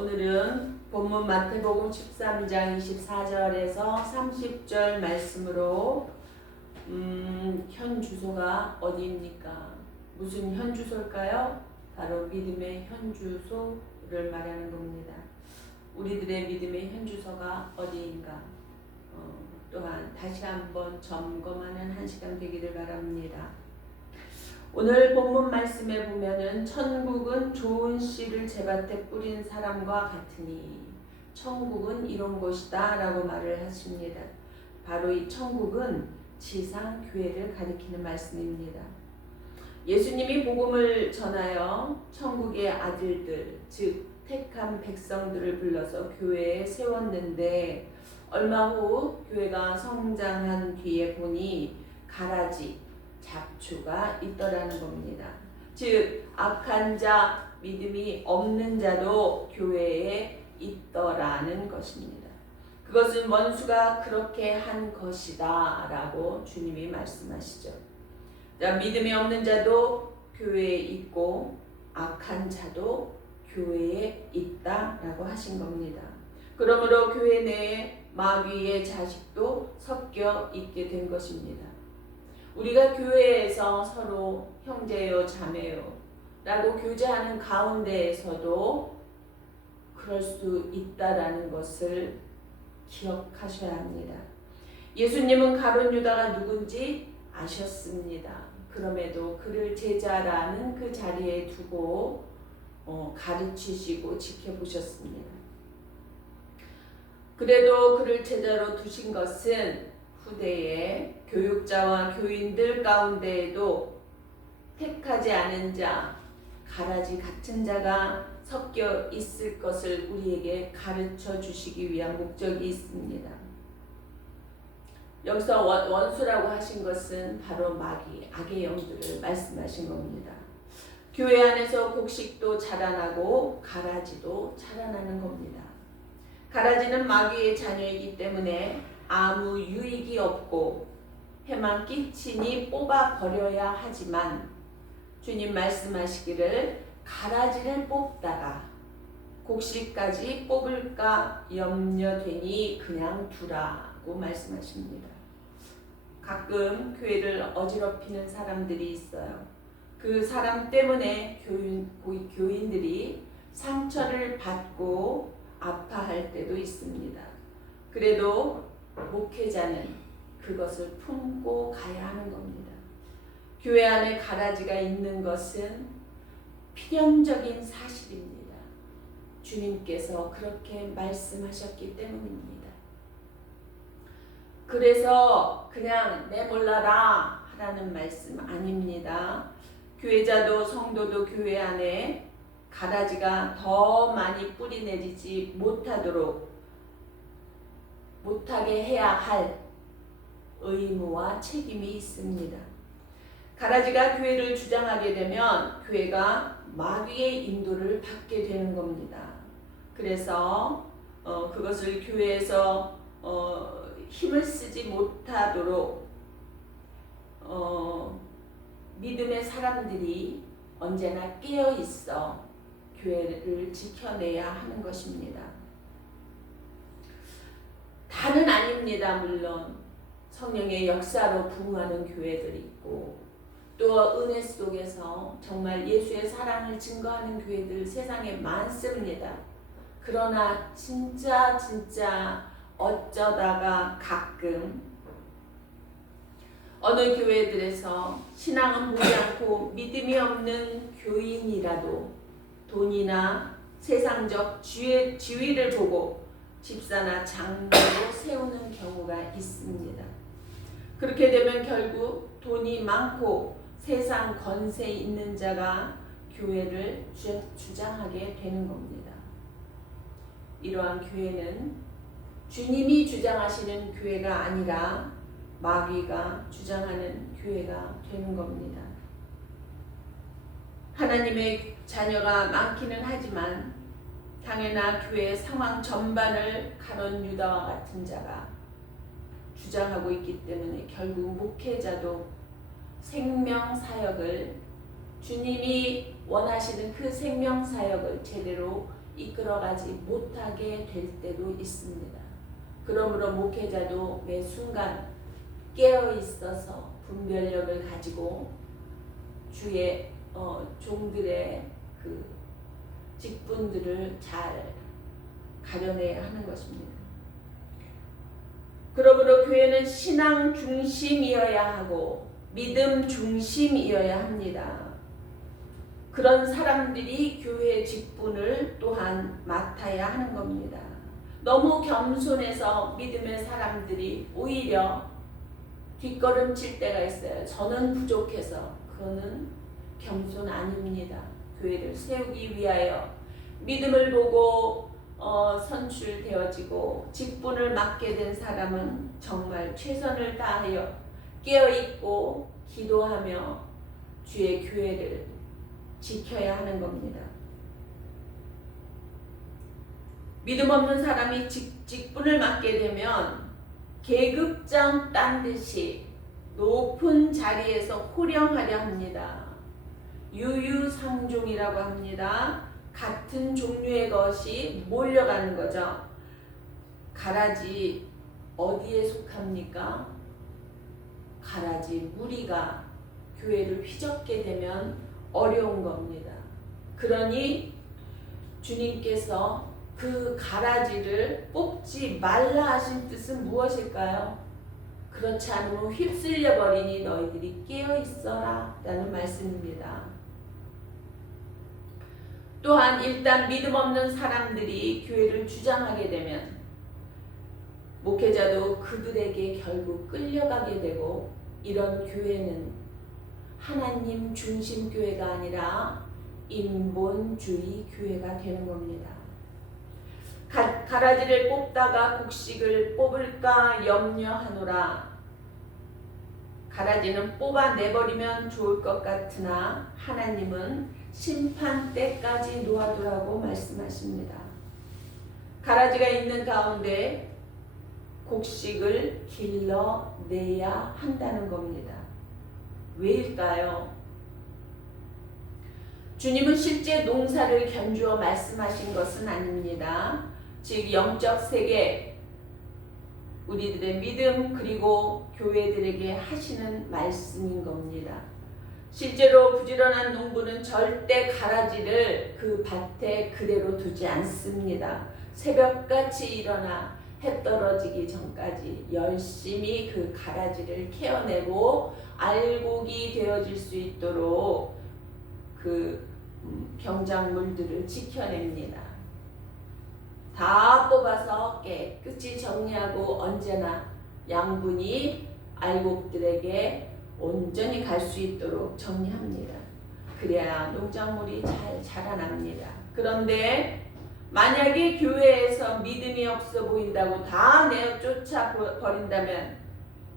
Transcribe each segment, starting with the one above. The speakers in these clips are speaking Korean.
오늘은 본문 마태복음 13장 24절에서 30절 말씀으로 현 주소가 어디입니까? 무슨 현 주소일까요? 바로 믿음의 현 주소를 말하는 겁니다. 우리들의 믿음의 현 주소가 어디인가? 또한 다시 한번 점검하는 한 시간 되기를 바랍니다. 오늘 본문 말씀에 보면은 천국은 좋은 씨를 제밭에 뿌린 사람과 같으니 천국은 이런 곳이다 라고 말을 하십니다. 바로 이 천국은 지상 교회를 가리키는 말씀입니다. 예수님이 복음을 전하여 천국의 아들들, 즉 택한 백성들을 불러서 교회에 세웠는데 얼마 후 교회가 성장한 뒤에 보니 가라지, 잡초가 있더라는 겁니다. 즉 악한 자, 믿음이 없는 자도 교회에 있더라는 것입니다. 그것은 원수가 그렇게 한 것이다 라고 주님이 말씀하시죠. 자, 믿음이 없는 자도 교회에 있고 악한 자도 교회에 있다 라고 하신 겁니다. 그러므로 교회 내에 마귀의 자식도 섞여 있게 된 것입니다. 우리가 교회에서 서로 형제요 자매요 라고 교제하는 가운데에서도 그럴 수 있다라는 것을 기억하셔야 합니다. 예수님은 가룟 유다가 누군지 아셨습니다. 그럼에도 그를 제자라는 그 자리에 두고 가르치시고 지켜보셨습니다. 그래도 그를 제자로 두신 것은 후대에 교육자와 교인들 가운데에도 택하지 않은 자, 가라지 같은 자가 섞여 있을 것을 우리에게 가르쳐 주시기 위한 목적이 있습니다. 여기서 원수라고 하신 것은 바로 마귀, 악의 영들을 말씀하신 겁니다. 교회 안에서 곡식도 자라나고 가라지도 자라나는 겁니다. 가라지는 마귀의 자녀이기 때문에 아무 유익이 없고 해만 끼치니 뽑아 버려야 하지만 주님 말씀하시기를 가라지를 뽑다가 곡식까지 뽑을까 염려되니 그냥 두라고 말씀하십니다. 가끔 교회를 어지럽히는 사람들이 있어요. 그 사람 때문에 교인들이 상처를 받고 아파할 때도 있습니다. 그래도 목회자는 그것을 품고 가야 하는 겁니다. 교회 안에 가라지가 있는 것은 필연적인 사실입니다. 주님께서 그렇게 말씀하셨기 때문입니다. 그래서 그냥 내몰라라 하라는 말씀 아닙니다. 교회자도 성도도 교회 안에 가라지가 더 많이 뿌리 내리지 못하게 해야 할 의무와 책임이 있습니다. 가라지가 교회를 주장하게 되면 교회가 마귀의 인도를 받게 되는 겁니다. 그래서 그것을 교회에서 힘을 쓰지 못하도록 믿음의 사람들이 언제나 깨어 있어 교회를 지켜내야 하는 것입니다. 다는 아닙니다. 물론 성령의 역사로 부흥하는 교회들이 있고 또 은혜 속에서 정말 예수의 사랑을 증거하는 교회들 세상에 많습니다. 그러나 진짜 어쩌다가 가끔 어느 교회들에서 신앙은 보지 않고 믿음이 없는 교인이라도 돈이나 세상적 지위를 보고 집사나 장로로 세우는 경우가 있습니다. 그렇게 되면 결국 돈이 많고 세상 권세 있는 자가 교회를 주장하게 되는 겁니다. 이러한 교회는 주님이 주장하시는 교회가 아니라 마귀가 주장하는 교회가 되는 겁니다. 하나님의 자녀가 많기는 하지만 당연한 교회의 상황 전반을 가룟 유다와 같은 자가 주장하고 있기 때문에 결국 목회자도 생명사역을 주님이 원하시는 그 생명사역을 제대로 이끌어가지 못하게 될 때도 있습니다. 그러므로 목회자도 매 순간 깨어 있어서 분별력을 가지고 주의 종들의 그 직분들을 잘 가려내야 하는 것입니다. 그러므로 교회는 신앙 중심이어야 하고 믿음 중심이어야 합니다. 그런 사람들이 교회의 직분을 또한 맡아야 하는 겁니다. 너무 겸손해서 믿음의 사람들이 오히려 뒷걸음칠 때가 있어요. 저는 부족해서. 그거는 겸손 아닙니다. 교회를 세우기 위하여 믿음을 보고 선출되어지고 직분을 맡게 된 사람은 정말 최선을 다하여 깨어있고 기도하며 주의 교회를 지켜야 하는 겁니다. 믿음 없는 사람이 직분을 맡게 되면 계급장 딴 듯이 높은 자리에서 호령하려 합니다. 유유상종이라고 합니다. 같은 종류의 것이 몰려가는 거죠. 가라지 어디에 속합니까? 가라지 무리가 교회를 휘젓게 되면 어려운 겁니다. 그러니 주님께서 그 가라지를 뽑지 말라 하신 뜻은 무엇일까요? 그렇지 않으면 휩쓸려 버리니 너희들이 깨어 있어라 라는 말씀입니다. 또한 일단 믿음 없는 사람들이 교회를 주장하게 되면 목회자도 그들에게 결국 끌려가게 되고 이런 교회는 하나님 중심 교회가 아니라 인본주의 교회가 되는 겁니다. 가라지를 뽑다가 곡식을 뽑을까 염려하노라. 가라지는 뽑아내버리면 좋을 것 같으나 하나님은 심판 때까지 놓아두라고 말씀하십니다. 가라지가 있는 가운데 곡식을 길러내야 한다는 겁니다. 왜일까요? 주님은 실제 농사를 견주어 말씀하신 것은 아닙니다. 즉 영적 세계, 우리들의 믿음 그리고 교회들에게 하시는 말씀인 겁니다. 실제로 부지런한 농부는 절대 가라지를 그 밭에 그대로 두지 않습니다. 새벽같이 일어나 해 떨어지기 전까지 열심히 그 가라지를 캐어내고 알곡이 되어질 수 있도록 그 경작물들을 지켜냅니다. 다 뽑아서 깨끗이 정리하고 언제나 양분이 알곡들에게 온전히 갈 수 있도록 정리합니다. 그래야 농작물이 잘 자라납니다. 그런데 만약에 교회에서 믿음이 없어 보인다고 다 내쫓아 버린다면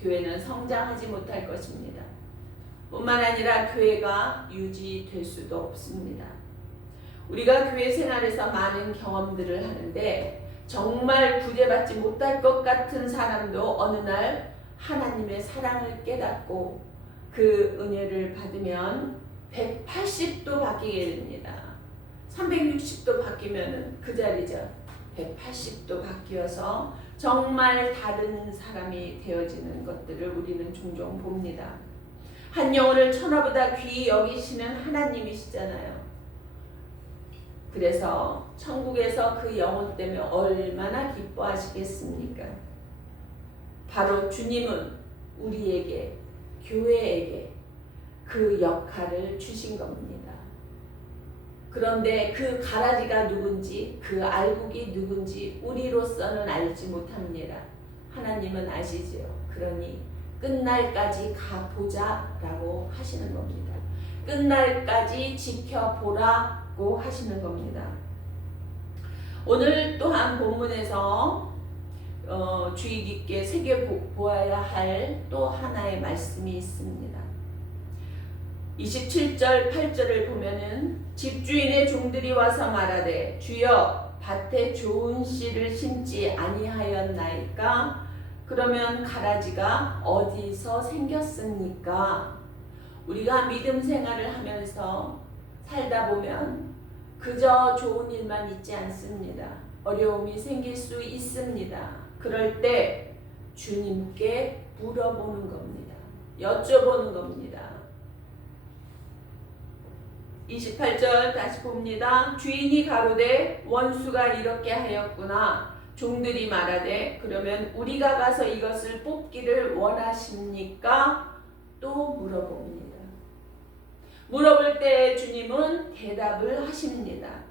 교회는 성장하지 못할 것입니다. 뿐만 아니라 교회가 유지될 수도 없습니다. 우리가 교회 생활에서 많은 경험들을 하는데 정말 구제받지 못할 것 같은 사람도 어느 날 하나님의 사랑을 깨닫고 그 은혜를 받으면 180도 바뀌게 됩니다. 360도 바뀌면 그 자리죠. 180도 바뀌어서 정말 다른 사람이 되어지는 것들을 우리는 종종 봅니다. 한 영혼을 천하보다 귀히 여기시는 하나님이시잖아요. 그래서 천국에서 그 영혼 때문에 얼마나 기뻐하시겠습니까? 바로 주님은 우리에게, 교회에게 그 역할을 주신 겁니다. 그런데 그 가라지가 누군지, 그 알곡이 누군지 우리로서는 알지 못합니다. 하나님은 아시지요. 그러니 끝날까지 가보자 라고 하시는 겁니다. 끝날까지 지켜보라고 하시는 겁니다. 오늘 또한 본문에서 주의 깊게 새겨보아야 할 또 하나의 말씀이 있습니다. 27절 8절을 보면은 집주인의 종들이 와서 말하되 주여 밭에 좋은 씨를 심지 아니하였나이까? 그러면 가라지가 어디서 생겼습니까? 우리가 믿음 생활을 하면서 살다 보면 그저 좋은 일만 있지 않습니다. 어려움이 생길 수 있습니다. 그럴 때 주님께 물어보는 겁니다. 여쭤보는 겁니다. 28절 다시 봅니다. 주인이 가로되 원수가 이렇게 하였구나. 종들이 말하되 그러면 우리가 가서 이것을 뽑기를 원하십니까? 또 물어봅니다. 물어볼 때 주님은 대답을 하십니다.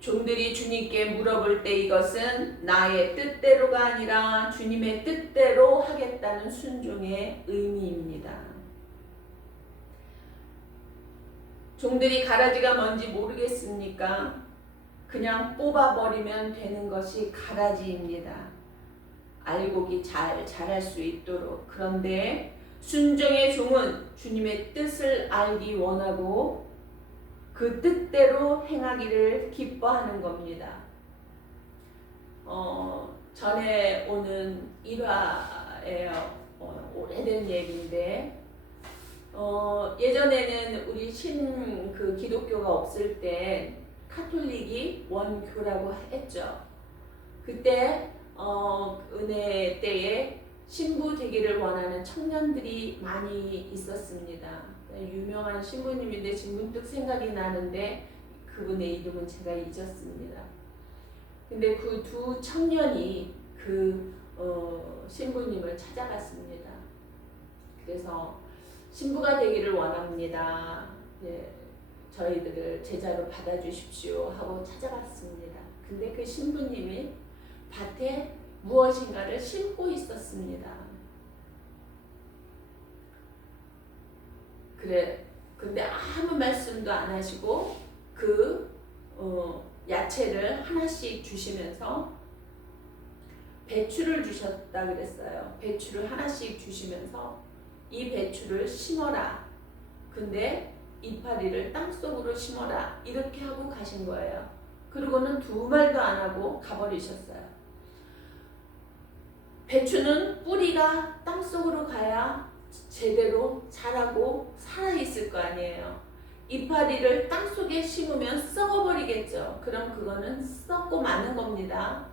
종들이 주님께 물어볼 때 이것은 나의 뜻대로가 아니라 주님의 뜻대로 하겠다는 순종의 의미입니다. 종들이 가라지가 뭔지 모르겠습니까? 그냥 뽑아버리면 되는 것이 가라지입니다. 알곡이 잘 자랄 수 있도록. 그런데 순종의 종은 주님의 뜻을 알기 원하고 그 뜻대로 행하기를 기뻐하는 겁니다. 전에 오는 일화예요. 오래된 얘기인데 예전에는 우리 그 기독교가 없을 때 카톨릭이 원교라고 했죠. 그때 은혜 때에 신부 되기를 원하는 청년들이 많이 있었습니다. 유명한 신부님인데 지금 문득 생각이 나는데 그분의 이름은 제가 잊었습니다. 근데 그 두 청년이 그 신부님을 찾아갔습니다. 그래서 신부가 되기를 원합니다. 네, 저희들을 제자로 받아주십시오 하고 찾아갔습니다. 근데 그 신부님이 밭에 무엇인가를 심고 있었습니다. 근데 아무 말씀도 안 하시고 그 야채를 하나씩 주시면서 배추를 주셨다 그랬어요. 배추를 하나씩 주시면서 이 배추를 심어라. 근데 이파리를 땅속으로 심어라. 이렇게 하고 가신 거예요. 그리고는 두 말도 안 하고 가버리셨어요. 배추는 뿌리가 땅속으로 가야 제대로 자라고 살아있을 거 아니에요. 이파리를 땅속에 심으면 썩어버리겠죠. 그럼 그거는 썩고 마는 겁니다.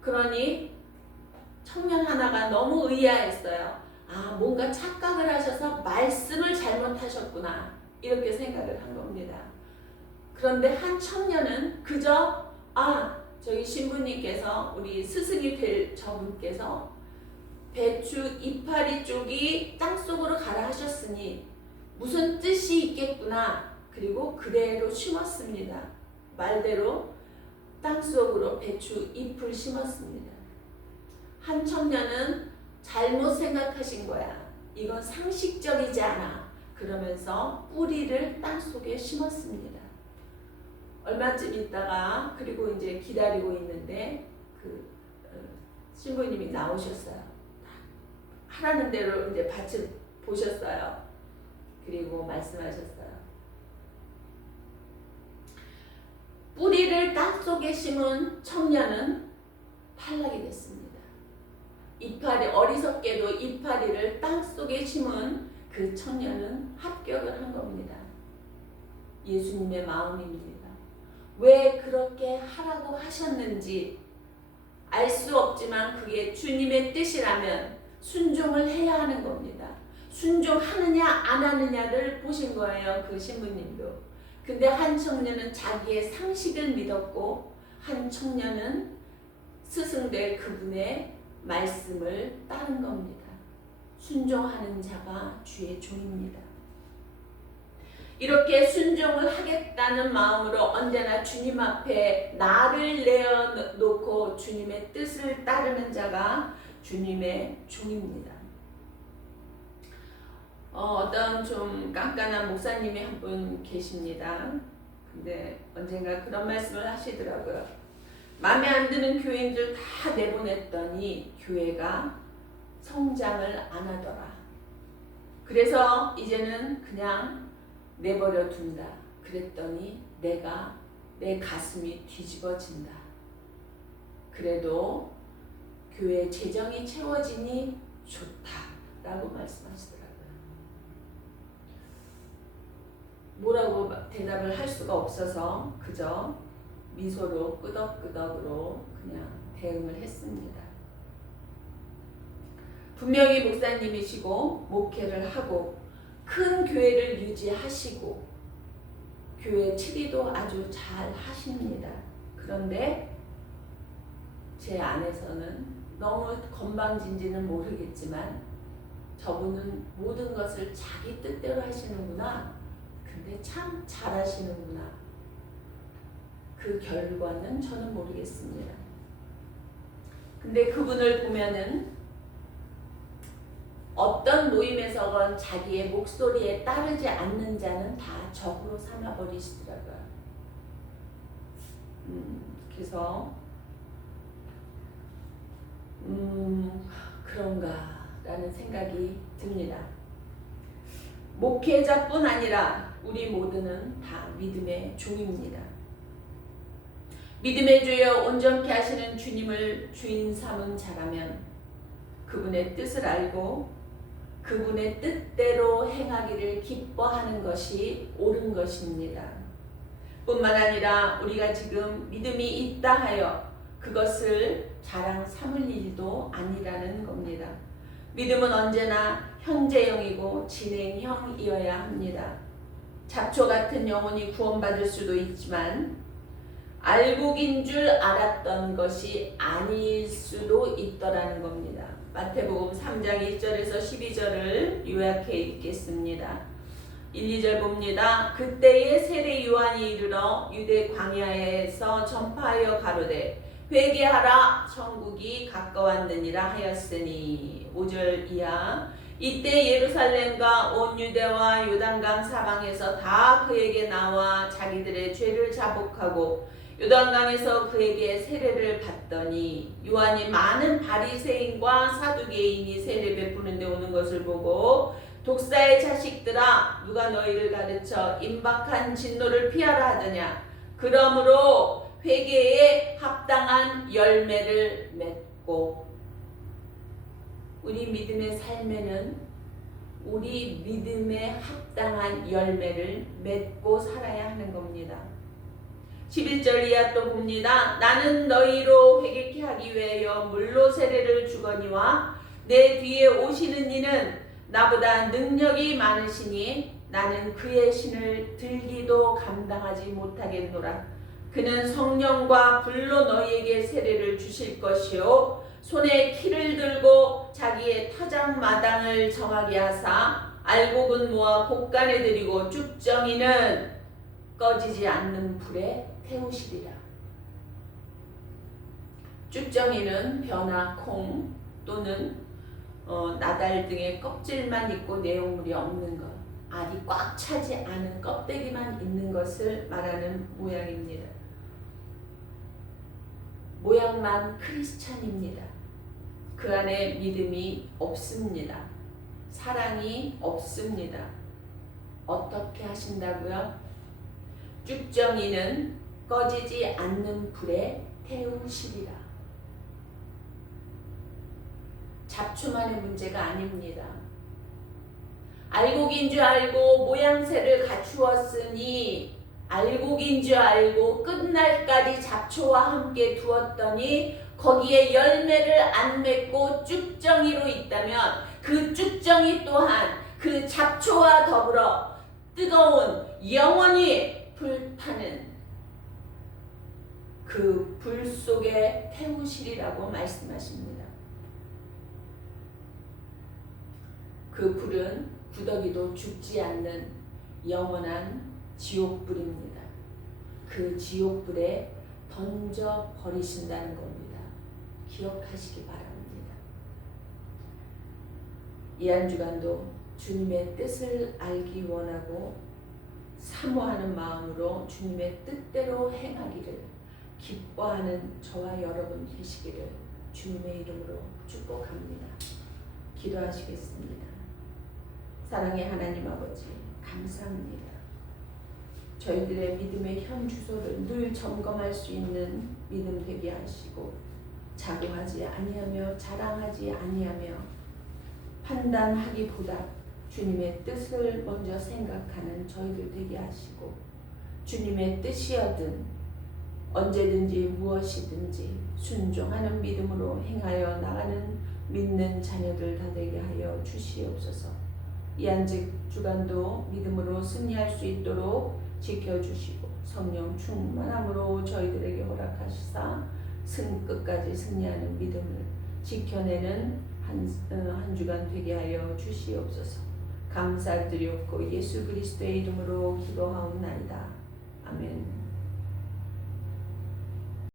그러니 청년 하나가 너무 의아했어요. 뭔가 착각을 하셔서 말씀을 잘못하셨구나. 이렇게 생각을 한 겁니다. 그런데 한 청년은 그저 저희 신부님께서 우리 스승이 될 저분께서 배추 이파리 쪽이 땅속으로 가라 하셨으니 무슨 뜻이 있겠구나. 그리고 그대로 심었습니다. 말대로 땅속으로 배추 잎을 심었습니다. 한 청년은 잘못 생각하신 거야. 이건 상식적이지 않아. 그러면서 뿌리를 땅속에 심었습니다. 얼마쯤 있다가 그리고 이제 기다리고 있는데 그 신부님이 나오셨어요. 하라는 대로 이제 밭을 보셨어요. 그리고 말씀하셨어요. 뿌리를 땅속에 심은 청년은 탈락이 됐습니다. 어리석게도 이파리를 땅속에 심은 그 청년은 합격을 한 겁니다. 예수님의 마음입니다. 왜 그렇게 하라고 하셨는지 알 수 없지만 그게 주님의 뜻이라면 순종을 해야 하는 겁니다. 순종하느냐 안 하느냐를 보신 거예요. 그 신부님도. 근데 한 청년은 자기의 상식을 믿었고 한 청년은 스승될 그분의 말씀을 따른 겁니다. 순종하는 자가 주의 종입니다. 이렇게 순종을 하겠다는 마음으로 언제나 주님 앞에 나를 내어놓고 주님의 뜻을 따르는 자가 주님의 종입니다. 어떤 좀 깐깐한 목사님이 한 분 계십니다. 근데 언젠가 그런 말씀을 하시더라고요. 마음에 안 드는 교인들 다 내보냈더니 교회가 성장을 안 하더라. 그래서 이제는 그냥 내버려 둔다. 그랬더니 내 가슴이 뒤집어진다. 그래도 교회 재정이 채워지니 좋다라고 말씀하시더라고요. 대답을 할 수가 없어서 그저 미소로 끄덕끄덕으로 그냥 대응을 했습니다. 분명히 목사님이시고 목회를 하고 큰 교회를 유지하시고 교회 치리도 아주 잘 하십니다. 그런데 제 안에서는 너무 건방진지는 모르겠지만 저분은 모든 것을 자기 뜻대로 하시는구나. 근데 참 잘하시는구나. 그 결과는 저는 모르겠습니다. 근데 그분을 보면은 어떤 모임에서건 자기의 목소리에 따르지 않는 자는 다 적으로 삼아버리시더라고요. 그래서 그런가 라는 생각이 듭니다. 목회자뿐 아니라 우리 모두는 다 믿음의 종입니다. 믿음의 주여 온전케 하시는 주님을 주인 삼은 자라면 그분의 뜻을 알고 그분의 뜻대로 행하기를 기뻐하는 것이 옳은 것입니다. 뿐만 아니라 우리가 지금 믿음이 있다 하여 그것을 자랑 삼을 일도 아니라는 겁니다. 믿음은 언제나 현재형이고 진행형이어야 합니다. 잡초 같은 영혼이 구원받을 수도 있지만 알곡인 줄 알았던 것이 아닐 수도 있더라는 겁니다. 마태복음 3장 1절에서 12절을 요약해 읽겠습니다. 1, 2절 봅니다. 그때에 세례 요한이 이르러 유대 광야에서 전파하여 가로되 회개하라 천국이 가까웠느니라 하였으니 5절 이하 이때 예루살렘과 온 유대와 요단강 사방에서 다 그에게 나와 자기들의 죄를 자복하고 요단강에서 그에게 세례를 받더니 요한이 많은 바리새인과 사두개인이 세례 베푸는 데 오는 것을 보고 독사의 자식들아 누가 너희를 가르쳐 임박한 진노를 피하라 하더냐 그러므로 회개에 합당한 열매를 맺고 우리 믿음의 삶에는 우리 믿음에 합당한 열매를 맺고 살아야 하는 겁니다. 11절 이하 또 봅니다. 나는 너희로 회개케 하기 위하여 물로 세례를 주거니와 내 뒤에 오시는 이는 나보다 능력이 많으시니 나는 그의 신을 들기도 감당하지 못하겠노라. 그는 성령과 불로 너희에게 세례를 주실 것이요 손에 키를 들고 자기의 타작 마당을 정하게 하사 알곡은 모아 곡간에 들이고 쭉정이는 꺼지지 않는 불에 태우시리라. 쭉정이는 벼나 콩 또는 나달 등의 껍질만 있고 내용물이 없는 것, 알이 꽉 차지 않은 껍데기만 있는 것을 말하는 모양입니다. 모양만 크리스찬입니다. 그 안에 믿음이 없습니다. 사랑이 없습니다. 어떻게 하신다고요? 쭉정이는 꺼지지 않는 불에 태우시리라. 잡초만의 문제가 아닙니다. 알곡인 줄 알고 모양새를 갖추었으니 알곡인 줄 알고 끝날까지 잡초와 함께 두었더니 거기에 열매를 안 맺고 쭉정이로 있다면 그 쭉정이 또한 그 잡초와 더불어 뜨거운 영원히 불타는 그 불 속에 태우시리라고 말씀하십니다. 그 불은 구더기도 죽지 않는 영원한 지옥불입니다. 그 지옥불에 던져 버리신다는 겁니다. 기억하시기 바랍니다. 이 한 주간도 주님의 뜻을 알기 원하고 사모하는 마음으로 주님의 뜻대로 행하기를 기뻐하는 저와 여러분 되시기를 주님의 이름으로 축복합니다. 기도하시겠습니다. 사랑의 하나님 아버지 감사합니다. 저희들의 믿음의 현 주소를 늘 점검할 수 있는 믿음 되게 하시고 자고하지 아니하며 자랑하지 아니하며 판단하기보다 주님의 뜻을 먼저 생각하는 저희들 되게 하시고 주님의 뜻이여든 언제든지 무엇이든지 순종하는 믿음으로 행하여 나가는 믿는 자녀들 다 되게 하여 주시옵소서. 이 한 주간도 믿음으로 승리할 수 있도록 지켜주시고 성령 충만함으로 저희들에게 허락하시사 끝까지 승리하는 믿음을 지켜내는 한 주간 되게 하여 주시옵소서. 감사드리옵고 예수 그리스도의 이름으로 기도하옵나이다. 아멘.